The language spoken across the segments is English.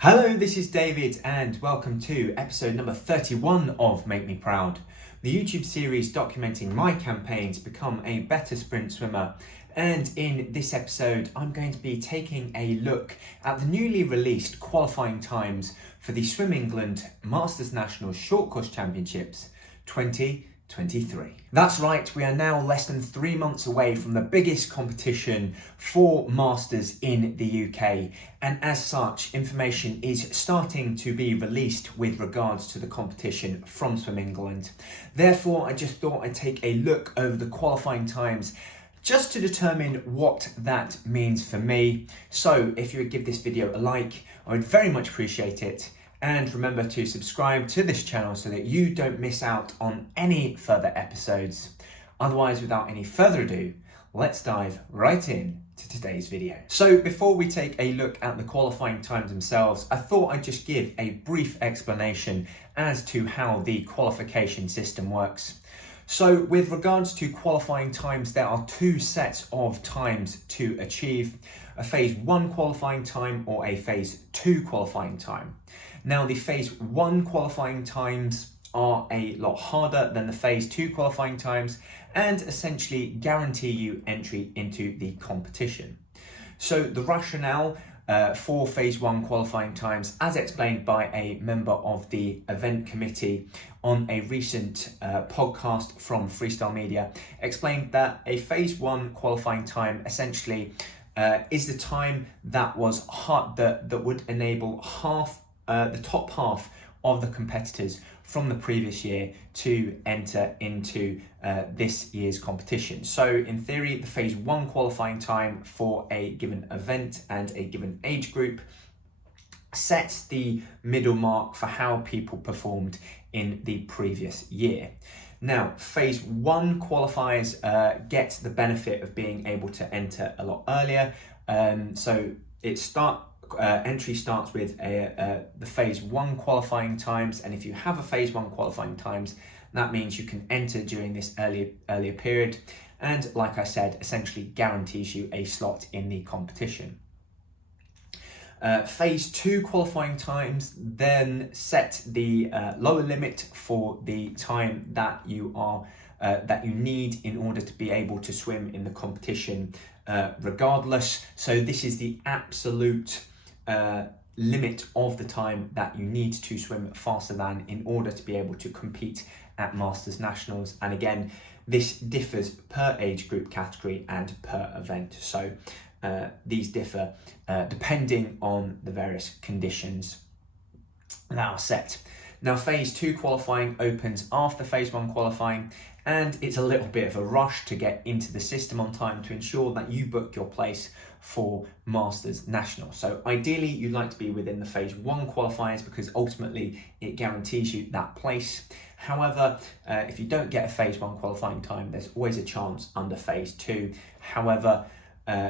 Hello, this is David and welcome to episode number 31 of Make Me Proud, the YouTube series documenting my campaign to become a better sprint swimmer. And in this episode, I'm going to be taking a look at the newly released qualifying times for the Swim England Masters Nationals Short Course Championships 2023. That's right, we are now less than 3 months away from the biggest competition for Masters in the UK, and as such, information is starting to be released with regards to the competition from Swim England. Therefore, I just thought I'd take a look over the qualifying times just to determine what that means for me. So if you would give this video a like, I would very much appreciate it. And remember to subscribe to this channel so that you don't miss out on any further episodes. Otherwise, without any further ado, let's dive right in to today's video. So before we take a look at the qualifying times themselves, I thought I'd just give a brief explanation as to how the qualification system works. So with regards to qualifying times, there are two sets of times to achieve: a phase 1 qualifying time or a phase 2 qualifying time. Now, the phase 1 qualifying times are a lot harder than the phase 2 qualifying times and essentially guarantee you entry into the competition. So the rationale for phase 1 qualifying times, as explained by a member of the event committee on a recent podcast from Freestyle Media, explained that a phase 1 qualifying time essentially is the time that was that would enable the top half of the competitors from the previous year to enter into this year's competition. So in theory, the phase 1 qualifying time for a given event and a given age group sets the middle mark for how people performed in the previous year. Now, phase 1 qualifiers get the benefit of being able to enter a lot earlier. Entry starts with the phase 1 qualifying times, and if you have a phase 1 qualifying times, that means you can enter during this earlier period, and like I said, essentially guarantees you a slot in the competition. Phase 2 qualifying times then set the lower limit for the time that you need in order to be able to swim in the competition regardless. So this is the absolute limit of the time that you need to swim faster than in order to be able to compete at Masters Nationals. And again, this differs per age group category and per event. So these differ depending on the various conditions that are set. Now, phase 2 qualifying opens after phase 1 qualifying, and it's a little bit of a rush to get into the system on time to ensure that you book your place for Masters National. So ideally, you'd like to be within the phase 1 qualifiers because ultimately it guarantees you that place. However, if you don't get a phase 1 qualifying time, there's always a chance under phase 2. However,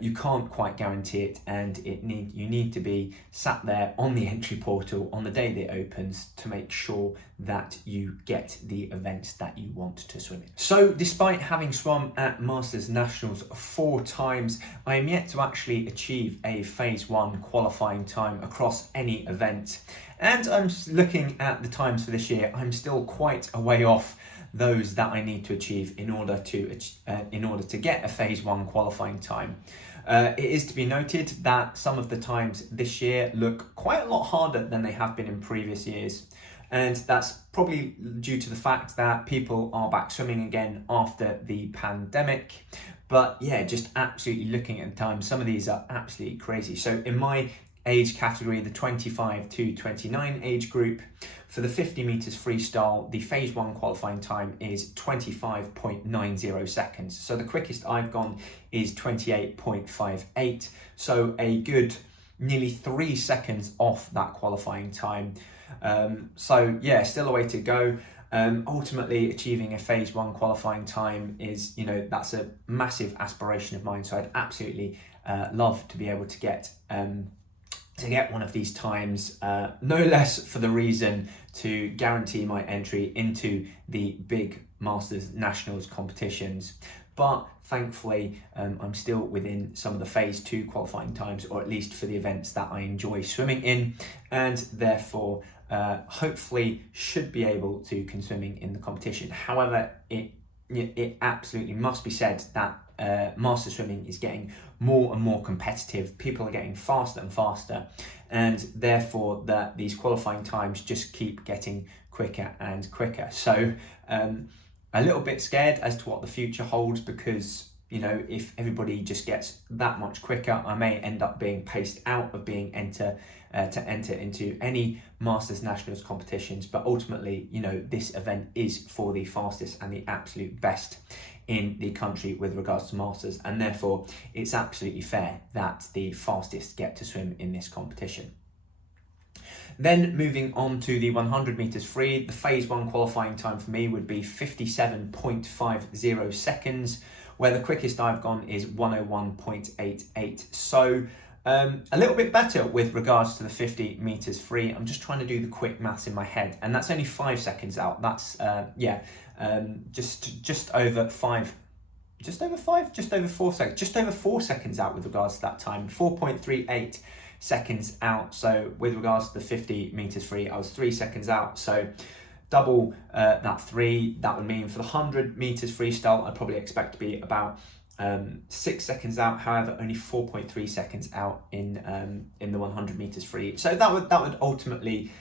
you can't quite guarantee it, and you need to be sat there on the entry portal on the day that it opens to make sure that you get the event that you want to swim in. So despite having swum at Masters Nationals 4 times, I am yet to actually achieve a phase 1 qualifying time across any event. And I'm looking at the times for this year, I'm still quite a way off those that I need to achieve in order to get a phase 1 qualifying time. It is to be noted that some of the times this year look quite a lot harder than they have been in previous years, and that's probably due to the fact that people are back swimming again after the pandemic. But yeah, just absolutely looking at the times, some of these are absolutely crazy. So in my age category, the 25 to 29 age group, for the 50 meters freestyle, the phase 1 qualifying time is 25.90 seconds. So the quickest I've gone is 28.58. So a good nearly 3 seconds off that qualifying time. So yeah, still a way to go. Ultimately achieving a phase 1 qualifying time is, that's a massive aspiration of mine. So I'd absolutely love to be able to get one of these times, no less for the reason to guarantee my entry into the big Masters Nationals competitions, but thankfully I'm still within some of the phase 2 qualifying times, or at least for the events that I enjoy swimming in, and therefore hopefully should be able to continue swimming in the competition. However, it absolutely must be said that master swimming is getting more and more competitive. People are getting faster and faster, and therefore that these qualifying times just keep getting quicker and quicker. So a little bit scared as to what the future holds, because if everybody just gets that much quicker, I may end up being paced out of being to enter into any Masters Nationals competitions. But ultimately, this event is for the fastest and the absolute best in the country with regards to Masters, and therefore it's absolutely fair that the fastest get to swim in this competition. Then moving on to the 100 meters free, the phase 1 qualifying time for me would be 57.50 seconds, where the quickest I've gone is 101.88. So a little bit better with regards to the 50 meters free. I'm just trying to do the quick maths in my head, and that's only 5 seconds out. That's just over 4 seconds out with regards to that time. 4.38 seconds out. So with regards to the 50 meters free, I was 3 seconds out. So double that 3. That would mean for the 100 meters freestyle, I'd probably expect to be about 6 seconds out. However, only 4.3 seconds out in the 100 meters free. So that would ultimately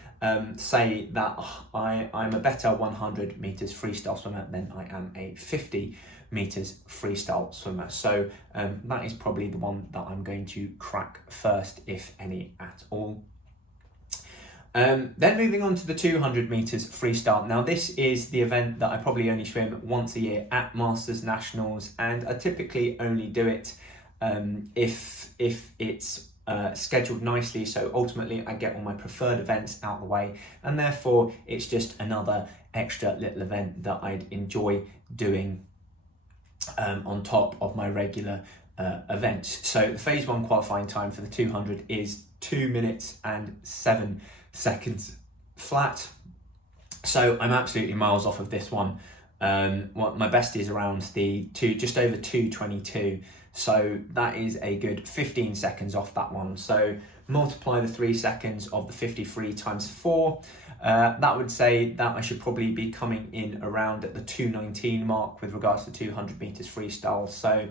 say that I'm a better 100 meters freestyle swimmer than I am a 50 meters freestyle swimmer. So that is probably the one that I'm going to crack first, if any at all. Then moving on to the 200 meters freestyle. Now this is the event that I probably only swim once a year at Masters Nationals, and I typically only do it if it's scheduled nicely. So ultimately I get all my preferred events out of the way, and therefore it's just another extra little event that I'd enjoy doing on top of my regular events. So the phase 1 qualifying time for the 200 is 2 minutes and 7 seconds flat. So I'm absolutely miles off of this one. My best is around just over 2:22. So that is a good 15 seconds off that one. So multiply the 3 seconds of the 53 times 4. That would say that I should probably be coming in around at the 2:19 mark with regards to 200 meters freestyle. So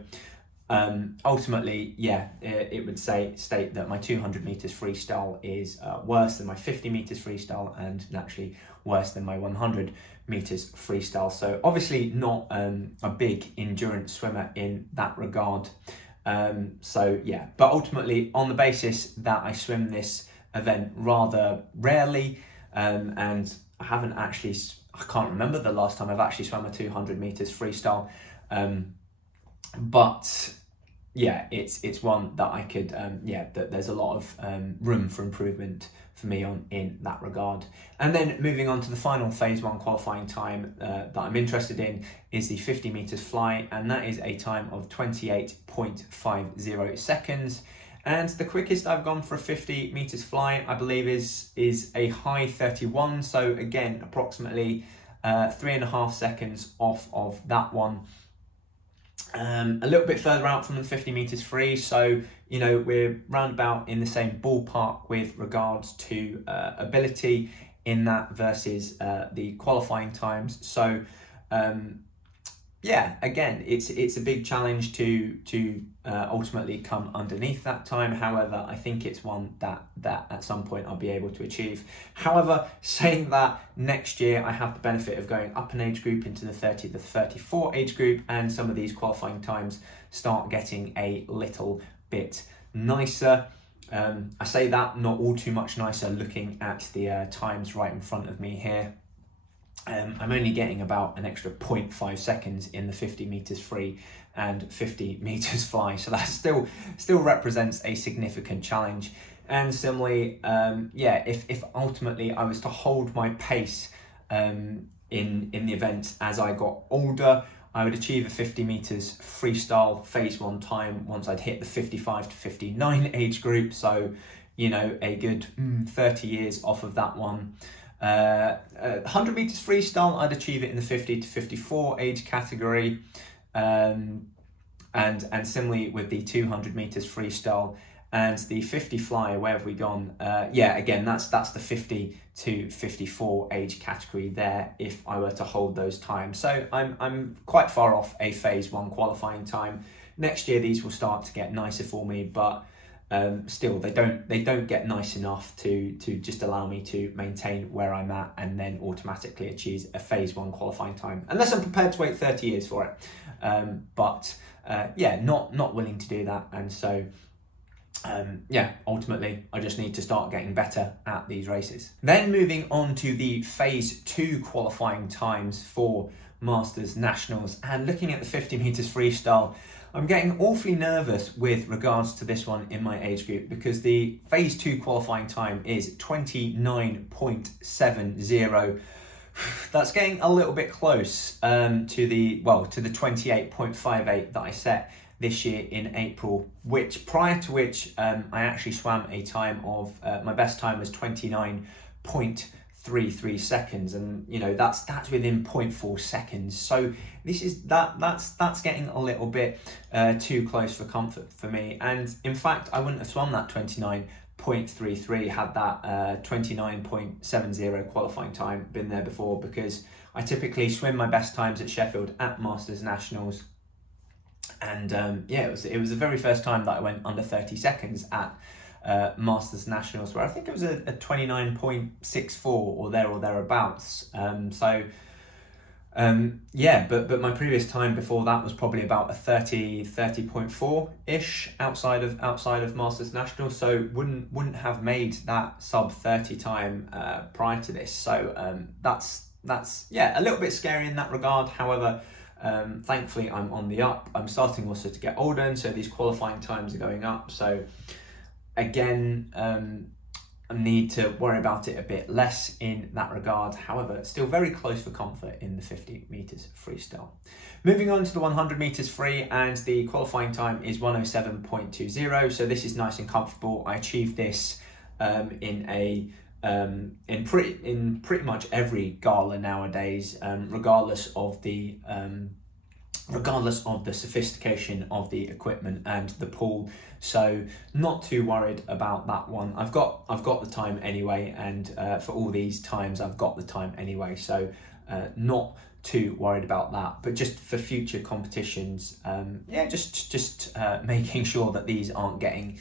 ultimately, it would state that my 200 meters freestyle is worse than my 50 meters freestyle, and naturally worse than my 100 meters freestyle. So obviously not a big endurance swimmer in that regard. But ultimately on the basis that I swim this event rather rarely, and I can't remember the last time I've actually swum a 200 meters freestyle. But yeah, it's one that I could, that there's a lot of room for improvement for me in that regard. And then moving on to the final phase 1 qualifying time that I'm interested in is the 50 meters fly, and that is a time of 28.50 seconds. And the quickest I've gone for a 50 meters fly, I believe, is a high 31. So again, approximately 3.5 seconds off of that one. A little bit further out from the 50 meters free, so we're round about in the same ballpark with regards to ability in that versus the qualifying times. So again, it's a big challenge to ultimately come underneath that time. However, I think it's one that at some point I'll be able to achieve. However, saying that, next year I have the benefit of going up an age group into the 30 to 34 age group, and some of these qualifying times start getting a little bit nicer. I say that not all too much nicer looking at the times right in front of me here. I'm only getting about an extra 0.5 seconds in the 50 meters free and 50 meters fly, so that still represents a significant challenge. And similarly, if ultimately I was to hold my pace in the event as I got older, I would achieve a 50 meters freestyle phase 1 time once I'd hit the 55 to 59 age group. So a good 30 years off of that one. 100 meters freestyle, I'd achieve it in the 50 to 54 age category. And similarly with the 200 meters freestyle and the 50 fly. Where have we gone? Yeah, again, that's the 50 to 54 age category there if I were to hold those times. So I'm quite far off a phase 1 qualifying time. Next year these will start to get nicer for me, but still they don't get nice enough to just allow me to maintain where I'm at and then automatically achieve a phase 1 qualifying time, unless I'm prepared to wait 30 years for it. Yeah, not willing to do that, and so yeah, ultimately I just need to start getting better at these races. Then moving on to the phase 2 qualifying times for Masters Nationals, and looking at the 50 meters freestyle, I'm getting awfully nervous with regards to this one in my age group, because the phase 2 qualifying time is 29.70. That's getting a little bit close to the 28.58 that I set this year in April, prior to which I actually swam a time of my best time was 29.33 seconds, and you know that's within 0.4 seconds. So this is that's getting a little bit too close for comfort for me. And in fact, I wouldn't have swum that 29.33 had that 29.70 qualifying time been there before, because I typically swim my best times at Sheffield at Masters Nationals. And yeah, it was the very first time that I went under 30 seconds at Masters Nationals, where I think it was a 29.64 or thereabouts. Yeah, but my previous time before that was probably about a 30.4 ish outside of Masters Nationals. So wouldn't have made that sub 30 time prior to this. So that's yeah, a little bit scary in that regard. However, thankfully I'm on the up. I'm starting also to get older, and so these qualifying times are going up. So again, I need to worry about it a bit less in that regard. However, still very close for comfort in the 50 meters freestyle. Moving on to the 100 meters free, and the qualifying time is 107.20. So this is nice and comfortable. I achieved this in pretty much every gala nowadays, regardless of the sophistication of the equipment and the pool. So not too worried about that one. I've got the time anyway, and for all these times I've got the time anyway, so not too worried about that. But just for future competitions, yeah, just making sure that these aren't getting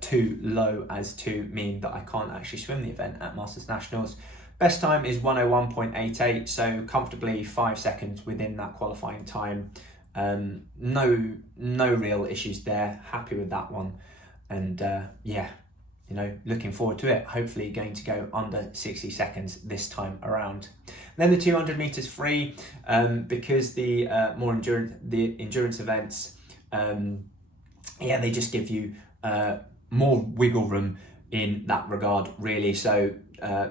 too low as to mean that I can't actually swim the event at Masters Nationals. Best time is 101.88, so comfortably 5 seconds within that qualifying time. No real issues there. Happy with that one, and yeah, you know, looking forward to it. Hopefully going to go under 60 seconds this time around. Then the 200 meters free, because the endurance events, yeah, they just give you more wiggle room in that regard, really. So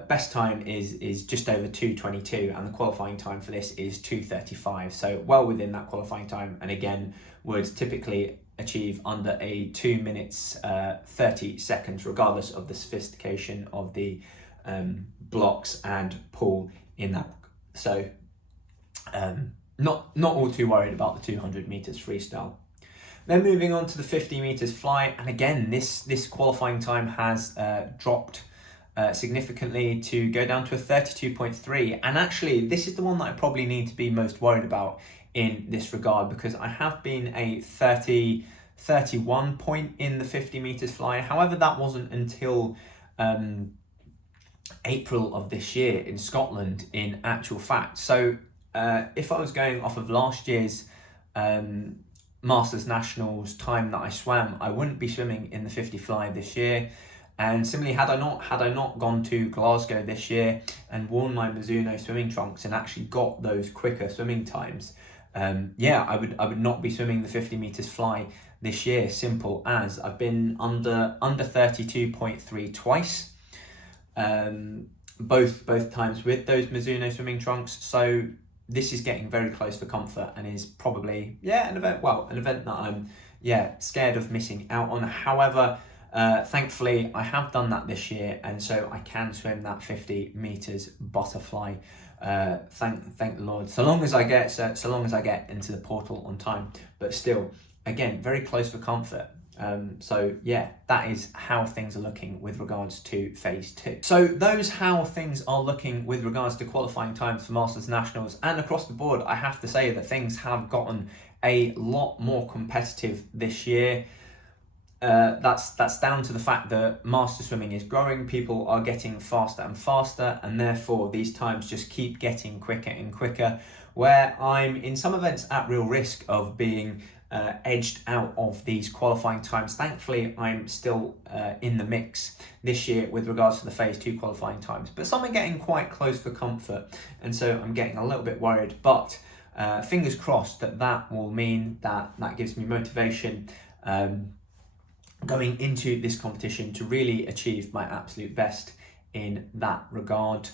best time is just over 2:22, and the qualifying time for this is 2:35. So well within that qualifying time, and again would typically achieve under a 2 minutes 30 seconds, regardless of the sophistication of the blocks and pool in that. So not all too worried about the 200 meters freestyle. Then moving on to the 50 meters fly, and again this qualifying time has dropped significantly to go down to a 32.3, and actually this is the one that I probably need to be most worried about in this regard, because I have been a 31 point in the 50 meters fly. However, that wasn't until April of this year in Scotland, in actual fact. So if I was going off of last year's Masters Nationals time that I swam, I wouldn't be swimming in the 50 fly this year. And similarly, had I not gone to Glasgow this year and worn my Mizuno swimming trunks and actually got those quicker swimming times, yeah, I would not be swimming the 50 meters fly this year. Simple as. I've been under 32.3 twice, both times with those Mizuno swimming trunks. So this is getting very close for comfort, and is probably an event that I'm scared of missing out on. However, Thankfully, I have done that this year, and so I can swim that 50 meters butterfly. Thank the Lord. So long as I get into the portal on time, but still, again, very close for comfort. So yeah, that is how things are looking with regards to phase 2. So those how things are looking with regards to qualifying times for Masters Nationals, and across the board, I have to say that things have gotten a lot more competitive this year. That's down to the fact that master swimming is growing, people are getting faster and faster, and therefore these times just keep getting quicker and quicker, where I'm in some events at real risk of being edged out of these qualifying times. Thankfully, I'm still in the mix this year with regards to the phase 2 qualifying times, but some are getting quite close for comfort, and so I'm getting a little bit worried, but fingers crossed that will mean that gives me motivation going into this competition to really achieve my absolute best in that regard.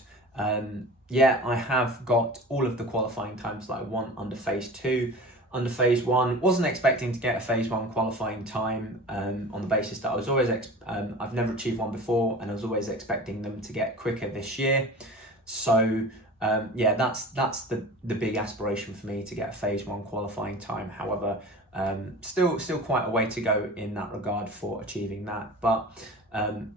Yeah, I have got all of the qualifying times that I want under phase 2. Under phase 1, wasn't expecting to get a phase 1 qualifying time on the basis that I was always I've never achieved one before, and I was always expecting them to get quicker this year. So yeah, that's the big aspiration for me, to get a phase 1 qualifying time. However, still quite a way to go in that regard for achieving that, but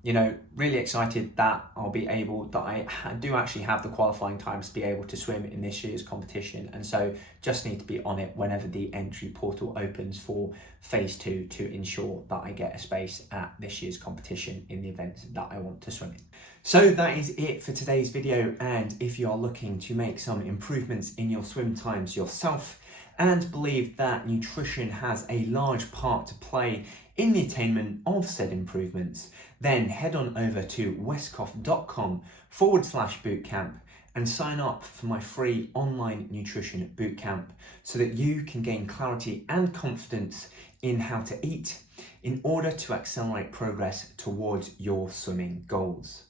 you know, really excited that I'll be able, that I do actually have the qualifying times to be able to swim in this year's competition, and so just need to be on it whenever the entry portal opens for phase 2 to ensure that I get a space at this year's competition in the event that I want to swim in. So that is it for today's video, and if you are looking to make some improvements in your swim times yourself, and believe that nutrition has a large part to play in the attainment of said improvements, then head on over to westcough.com/bootcamp and sign up for my free online nutrition bootcamp so that you can gain clarity and confidence in how to eat in order to accelerate progress towards your swimming goals.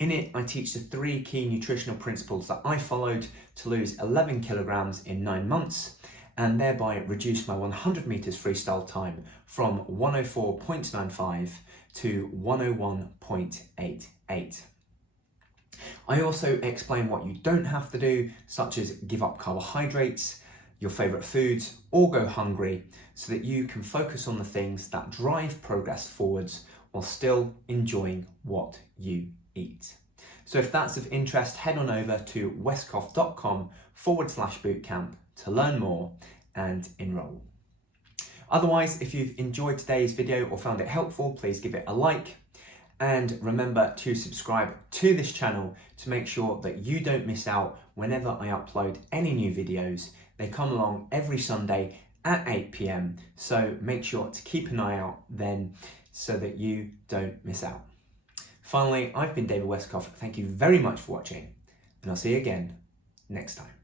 In it, I teach the 3 key nutritional principles that I followed to lose 11 kilograms in 9 months, and thereby reduce my 100 meters freestyle time from 104.95 to 101.88. I also explain what you don't have to do, such as give up carbohydrates, your favorite foods, or go hungry, so that you can focus on the things that drive progress forwards while still enjoying what you eat. So if that's of interest, head on over to westcough.com/bootcamp to learn more and enroll. Otherwise, if you've enjoyed today's video or found it helpful, please give it a like, and remember to subscribe to this channel to make sure that you don't miss out whenever I upload any new videos. They come along every Sunday at 8 p.m, so make sure to keep an eye out then so that you don't miss out. Finally, I've been David Westcough. Thank you very much for watching, and I'll see you again next time.